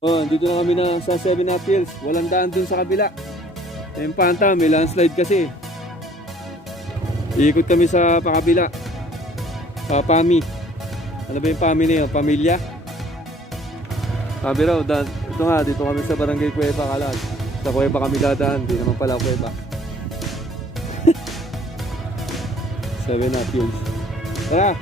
Oh, dito na kami na sa 7 Up Hills. Walang daan dun sa kabila. Yung Panta, may landslide kasi. Iikot kami sa pakabila. Pami. Ano ba yung Pami na yun? Pamilya? Sabi raw, ito nga, dito kami sa Barangay Cueva, Kalag. Sa Cueva kami dadaan, di naman pala Cueva. 7 Up Hills. Tara!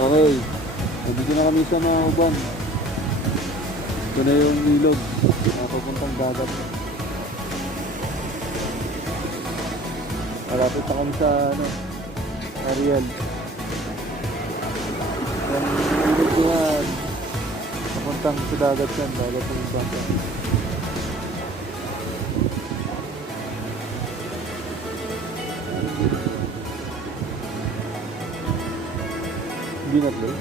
Okay, nandito na kami sa mga uban. Ito na yung ilog, papuntang dagat. Malapit na kami sa Ariel. Yung ilog yan, papuntang sa dagat yan, dagat ng Panta. Hindi na play.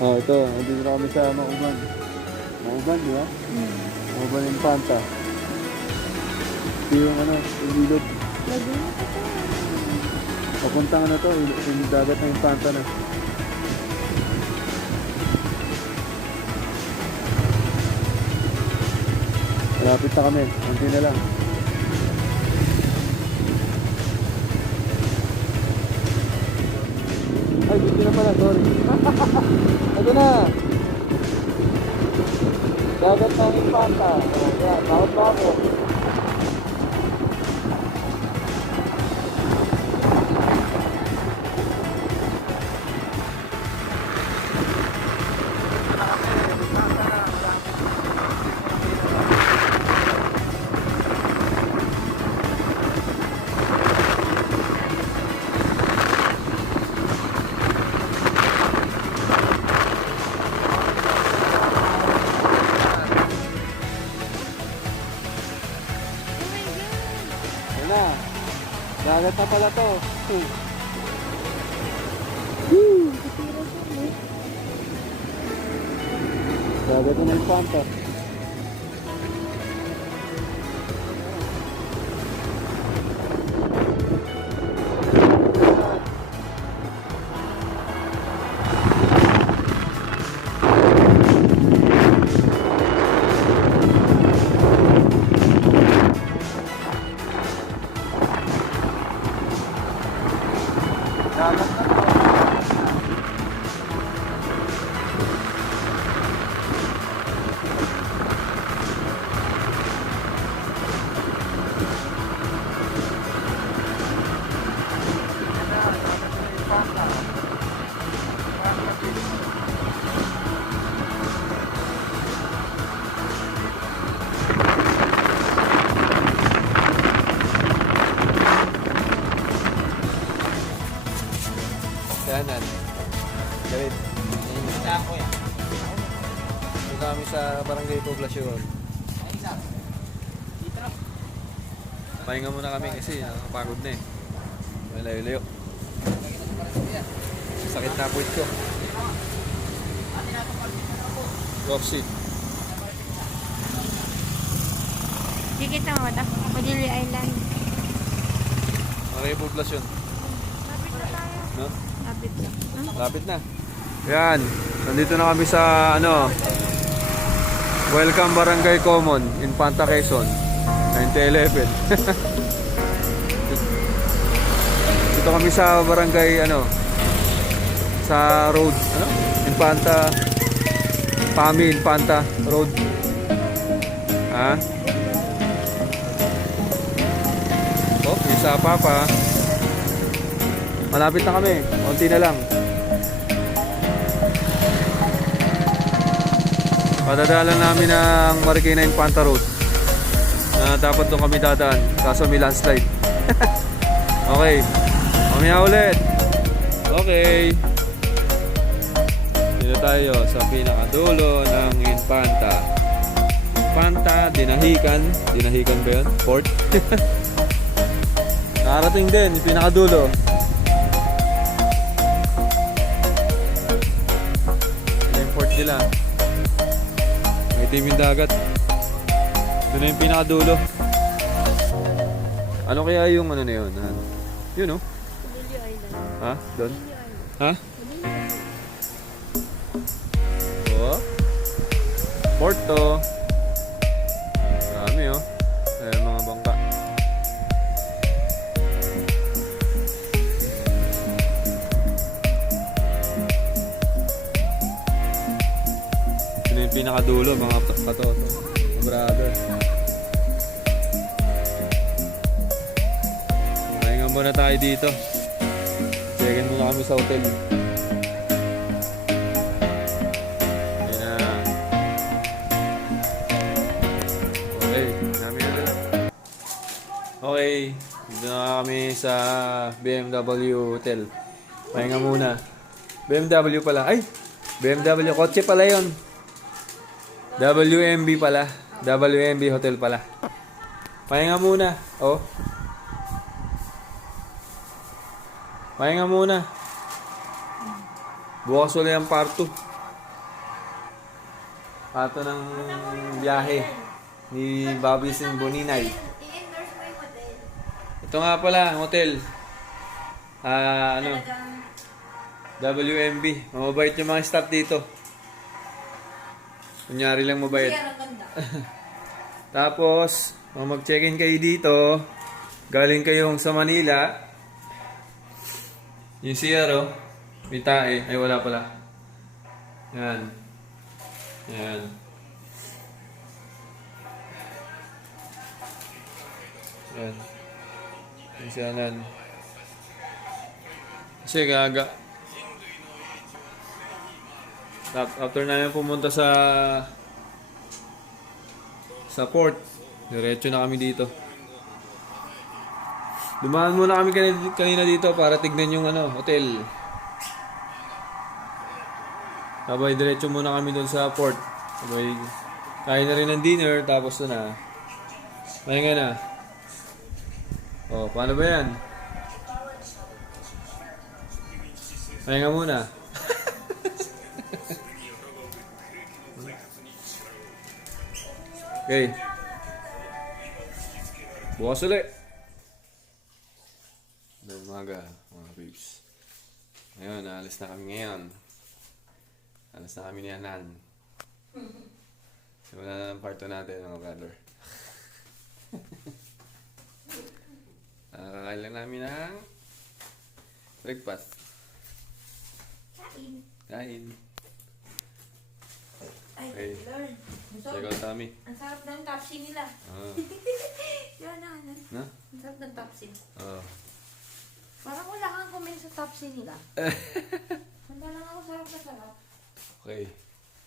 Ito. Nandito na kami sa Mauban. Mauban, di ba? Mauban yung Panta. Ito yung yung ilog. Papuntang to, yung dagat na yung Panta na. Malapit na kami. Kunti na lang. Ay, dito na pala, sorry. Ito na. Dagat ng Infanta. Ayan, bakit ba ako? Na. Dagat na pala to. Dagat na yung Panta. Dagat na to. Yanan. Galit. Ako yan. Dito kami sa Barangay Poblacion. Pahinga muna kami kasi nakapagod na eh. May layo-layo. Sakit na puwit ko. Roxy. Dikit na mo ito. Padili Island. Barangay Poblacion. Lapit na tayo. No? Lapit na. Lapit na. Yan. Nandito na kami sa Welcome Barangay Common in Panta, Quezon. 9011. Dito kami sa barangay sa road Infanta Pami Infanta Road. Oh, isa pa. Malapit na kami. Konti na lang. Padadaalan namin ang Marikina Infanta Road. Dapat doon kami dadaan. Kaso may landslide. Okay. Mamaya ulit. Okay. Dito tayo sa pinakadulo ng Infanta. Infanta, Dinahican. Dinahican ba yun? Port? Nakarating din, yung pinakadulo. Yung port nila. May itim yung dagat. Ito na yung pinakadulo. Ano kaya yung ano na yun? Yun oh. Padilla Island. Ha? Doon? Padilla Island. Ha? Padilla Island. Oh. Porto. Dami oh. Ayan mga bangka. Ito na yung pinakadulo mga katoto. Brother. Pahinga muna tayo dito. Check-in muna kami sa hotel. Ayan na. Okay, namin na lang. Okay, dito na kami sa BMW Hotel. Pahinga muna. BMW pala. Ay! BMW, kotse pala yun. WMB pala. WMB Hotel pala. Pahinga muna. Oh. Pahinga muna. Bukas ulit ang part 2. Part 2 ng biyahe ni Bobby Sing Boninay. I-endorse mo yung hotel. Ito nga pala, ang hotel. WMB. Mababait yung mga staff dito. Kunyari lang mabait. Ang ganda. Tapos, kung mag-check-in kayo dito, galing kayong sa Manila, yung CR, oh, may tae. Ay, wala pala. Yan. Yan. Yan. Yung siyanan. Kasi gaga. After namin pumunta sa port, diretso na kami dito. Dumaan muna kami kanina dito para tignan yung hotel. Sabay diretso muna kami doon sa port. Sabay kain na rin ng dinner tapos na. Mahinga na. Oh, paano ba yan? Mahinga muna. Okay. Bukas ulit. Ng umaga, mga babes. Ngayon, alis na kami ngayon. Alis na kami ni Anan. Simula na ng part 2 natin, mga brother. Kakain lang namin ng breakfast. Kain. Ay, Okay. Lord. Check out Tommy. Ang sarap ng tapsi nila. Yan na, ano? Na? Ang sarap ng tapsi. Oo. Parang wala kang comment sa tapsi nila. Handa lang ako sarap na sarap. Okay.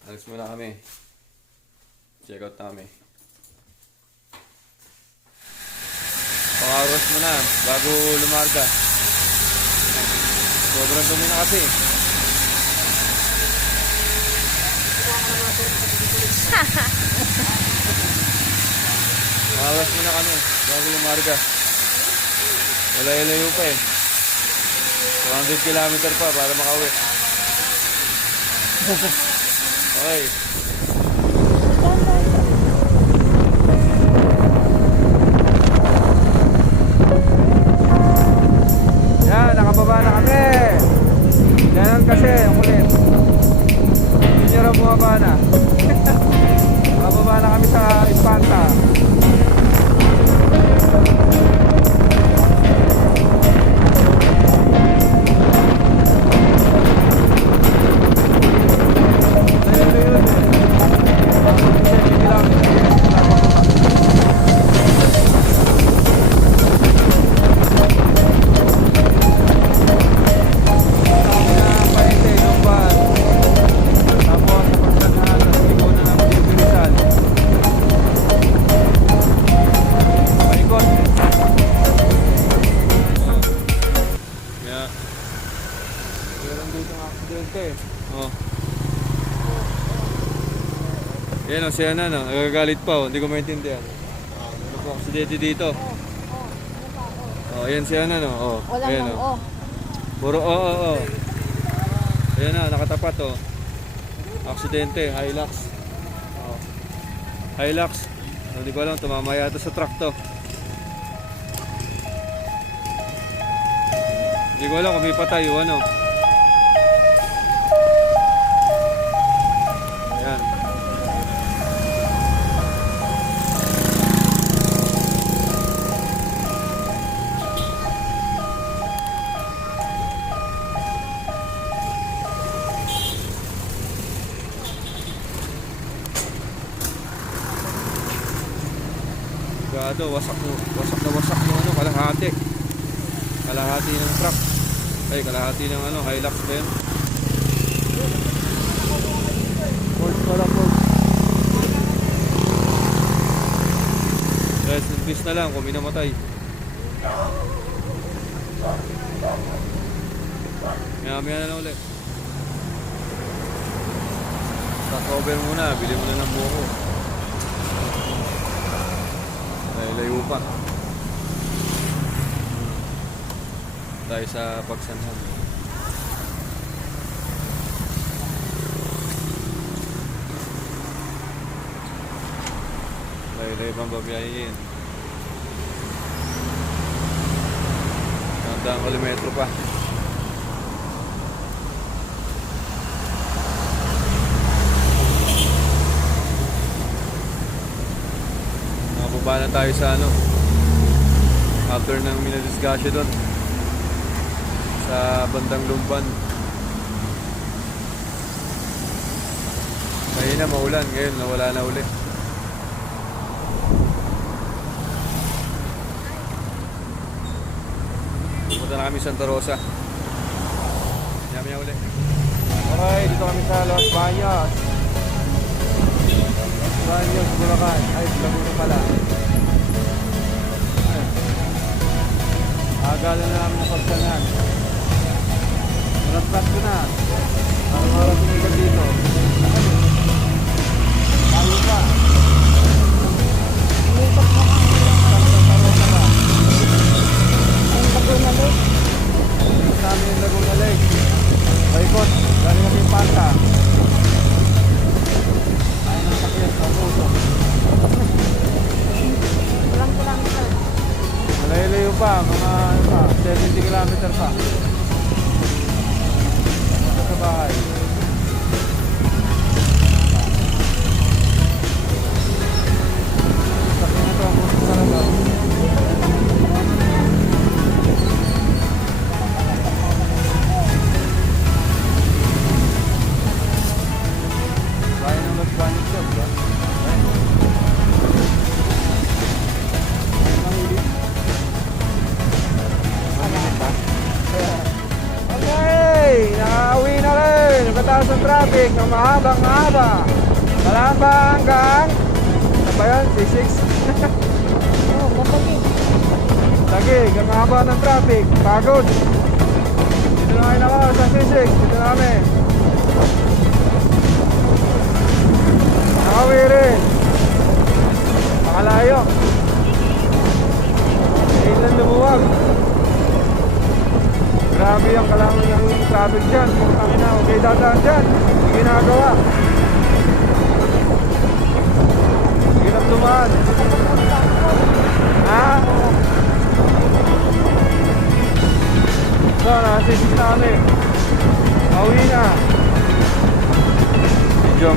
Alis muna kami. Check out Tommy. Pang-aros mo na bago lumarga. Sobrang dumi na kasi. Pang-aros mo na kami bago lumarga. Malayo-layo pa eh. 200 kilometer pa para makauwi. Okay. Yan, nakababa na kami. Yan kasi, ang kulit. Hindi nyo rin bumaba na. Nakababa na kami sa Infanta. Aksidente. Oh. Yan o, siya na, no? Nagagalit pa, oh. Hindi ko maintindihan. Ano po, aksidente dito. Oh, yan siya na, no? Oh, Walang ayan, nang oh. oh. Puro, oh. Ayan na, nakatapat, oh. Aksidente, Hilux. Oh. Hilux. Hindi ko alam, tumama yata sa truck to. Hindi ko alam kung may patay o ano. Ayan. Gado, wasak na wasak yung ano, kalahati. Kalahati ng truck. Ay, kalahati ng ano, Hilux ba yun? Force pala, force. Rest in peace na lang kung minamatay. Maya na lang ulit. Stop over muna, bili mo na ng buko. Layo pa tayo sa pagsanhan. Layo pang babiyahin. 100 kilometro pa. Nakababa na tayo sa ano, after ng minadisgasya doon sa bandang Lumban. Kanina maulan, ngayon nawala na uli. Punta na kami Santa Rosa. Yami uli. Okay, dito kami sa Los Baños. Baños, Bulacan. Ay, Laguna pala. Agala na namin ang pagsanan. Marat-rat ko na. Araw-araw tumigal dito. Tayo pa. Ang Laguna Lake. Sa amin yung Laguna Lake. Baikot. Galing kami yung Panta. Ayaw ng sakyan sa puso. Walang kilometer. Malayo pa. Mga 70 kilometer pa. Sa bahay. Sakyan na ito. Ang puso talaga. Bayan ng Los Baños yun, ba? Okay! Nakauwi na rin! Nakataas ang traffic ng mahabang mahaba. Kalamba hanggang... Ano ba yan? C6? Oo, matagi. Tagig, ang mahaba ng traffic. Pagod. Dito na kayo ako sa C6. Dito na kami. Nakauwi rin. Makalayo. Kailan lumuwag. Grabe ang kailangan ng traffic dyan. Kung kami na, okay dadaan dyan. Hindi ginagawa. Hirap dumaan. Ha? So, nasisip na kami. Pauwi na. Medyo